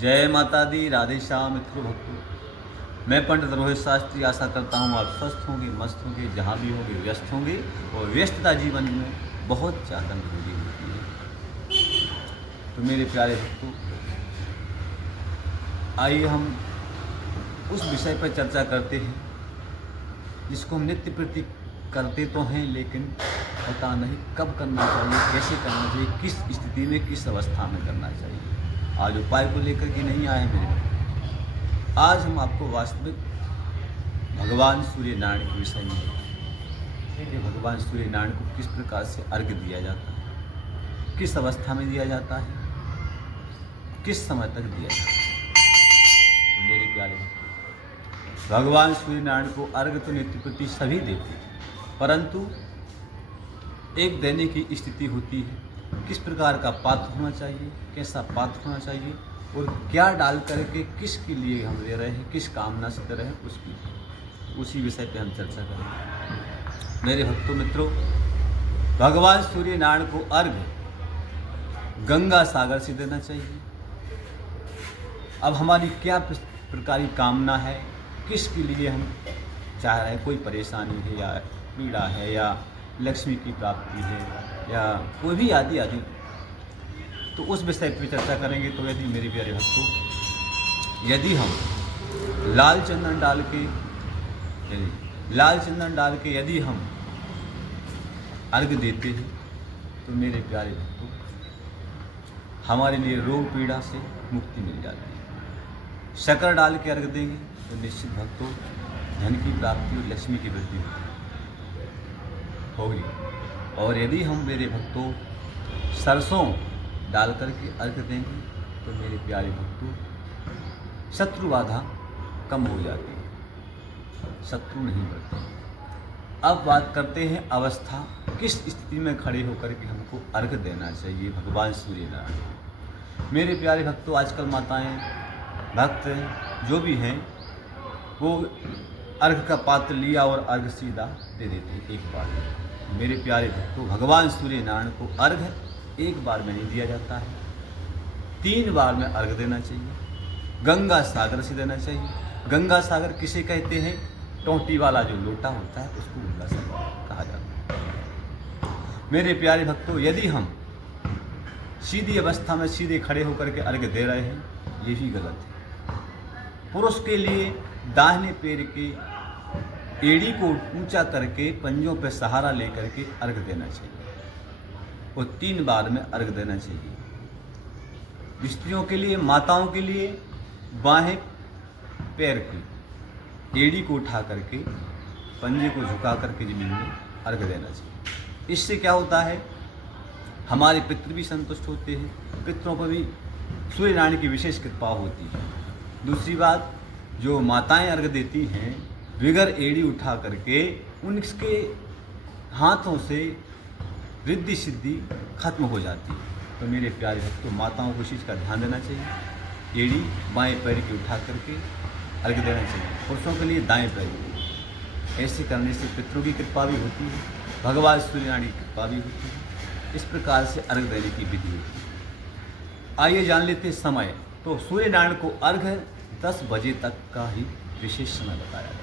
जय माता दी, राधे श्याम मित्रों भक्तों। मैं पंडित रोहित शास्त्री आशा करता हूँ आप स्वस्थ होंगे, मस्त होंगे, जहाँ भी होंगे व्यस्त होंगे। और व्यस्तता जीवन में बहुत ज़्यादा जरूरी होती है। तो मेरे प्यारे भक्तों, आइए हम उस विषय पर चर्चा करते हैं जिसको हम नित्य प्रति करते तो हैं, लेकिन पता नहीं कब करना चाहिए, कैसे करना चाहिए, किस स्थिति में, किस अवस्था में करना चाहिए। आज उपाय को लेकर के नहीं आए मेरे। आज हम आपको वास्तविक भगवान सूर्य नारायण के विषय में बताएंगे। भगवान सूर्य नारायण को किस प्रकार से अर्घ्य दिया जाता है, किस अवस्था में दिया जाता है, किस समय तक दिया जाता है। तो मेरे प्यारे भगवान सूर्य नारायण को अर्घ्य तो नित्य प्रति सभी देते हैं, परंतु एक देने की स्थिति होती है। किस प्रकार का पात्र होना चाहिए, कैसा पात्र होना चाहिए और क्या डाल करके किसके लिए हम दे रहे हैं, किस कामना से दे रहे हैं, उसी विषय पे हम चर्चा करेंगे। मेरे भक्तों मित्रों, भगवान सूर्य नारायण को अर्घ्य गंगा सागर से देना चाहिए। अब हमारी क्या प्रकार की कामना है, किसके लिए हम चाह रहे हैं, कोई परेशानी है या पीड़ा है या लक्ष्मी की प्राप्ति है या कोई भी आदि आदि, तो उस विषय पर चर्चा करेंगे। तो यदि मेरे प्यारे भक्तों, यदि हम लाल चंदन डाल के यदि हम अर्घ्य देते हैं तो मेरे प्यारे भक्तों, हमारे लिए रोग पीड़ा से मुक्ति मिल जाती है। शक्कर डाल के अर्घ्य देंगे तो निश्चित भक्तों धन की प्राप्ति और लक्ष्मी की वृद्धि होगी। और यदि हम मेरे भक्तों सरसों डाल करके अर्घ्य देंगे तो मेरे प्यारे भक्तों शत्रु बाधा कम हो जाती है, शत्रु नहीं बढ़ते। अब बात करते हैं अवस्था, किस स्थिति में खड़े होकर के हमको अर्घ्य देना चाहिए भगवान सूर्य नारायण। मेरे प्यारे भक्तों, आजकल माताएं भक्त जो भी हैं वो अर्घ्य का पात्र लिया और अर्घ्य सीधा दे देते हैं एक बार। मेरे प्यारे भक्तों, भगवान सूर्य नारायण को अर्घ्य एक बार में नहीं दिया जाता है, 3 बार में अर्घ्य देना चाहिए। गंगा सागर से देना चाहिए। गंगा सागर किसे कहते हैं? टोंटी वाला जो लोटा होता है उसको गंगा सागर कहा जाता है। मेरे प्यारे भक्तों, यदि हम सीधी अवस्था में सीधे खड़े होकर के अर्घ्य दे रहे हैं, ये भी गलत है। पुरुष के लिए दाहिने पैर के एड़ी को ऊंचा करके पंजों पर सहारा लेकर के अर्घ्य देना चाहिए और 3 बार में अर्घ्य देना चाहिए। स्त्रियों के लिए, माताओं के लिए बाहें पैर की एड़ी को उठा करके पंजे को झुका करके जमीन में अर्घ्य देना चाहिए। इससे क्या होता है, हमारे पितृ भी संतुष्ट होते हैं, पितरों पर भी सूर्य नारायण की विशेष कृपा होती है। दूसरी बात, जो माताएं अर्घ्य देती हैं बिगर एड़ी उठा करके, उनके हाथों से रिद्धि सिद्धि खत्म हो जाती है। तो मेरे प्यारे भक्तों, माताओं को इस चीज़ का ध्यान देना चाहिए। एड़ी बाएं पैर की उठा करके अर्घ्य देना चाहिए। पुरुषों के लिए दाएं पैर की। ऐसे करने से पितरों की कृपा भी होती है, भगवान सूर्यनारायण की कृपा भी होती है। इस प्रकार से अर्घ्य देने की विधि होती है। आइए जान लेते हैं समय। तो सूर्यनारायण को अर्घ्य 10 बजे तक का ही विशेष समय बताया है।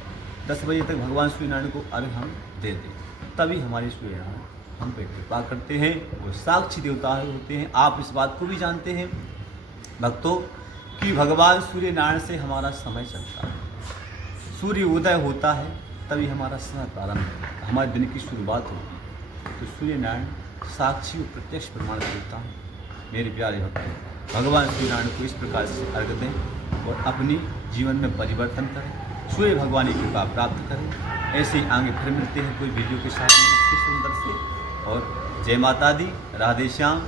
10 बजे तक भगवान सूर्यनारायण को अर्घ्य हम दे दें, तभी हमारे सूर्यनारायण हम पे कृपा करते हैं। वो साक्षी देवता होते हैं। आप इस बात को भी जानते हैं भक्तों कि भगवान सूर्य नारायण से हमारा समय चलता है। सूर्य उदय होता है तभी हमारा समय प्रारंभ होता है, हमारे दिन की शुरुआत होती है। तो सूर्य नारायण साक्षी और प्रत्यक्ष प्रमाण देता है। मेरे प्यारे भक्तों, भगवान सूर्य नारायण को इस प्रकार से अर्घ्य दें और अपनी जीवन में परिवर्तन करें, सूर्य भगवान की कृपा प्राप्त करें। ऐसे ही आगे फिर मिलते हैं कोई वीडियो के साथ में अच्छे सुंदर से। और जय माता दी, राधे श्याम।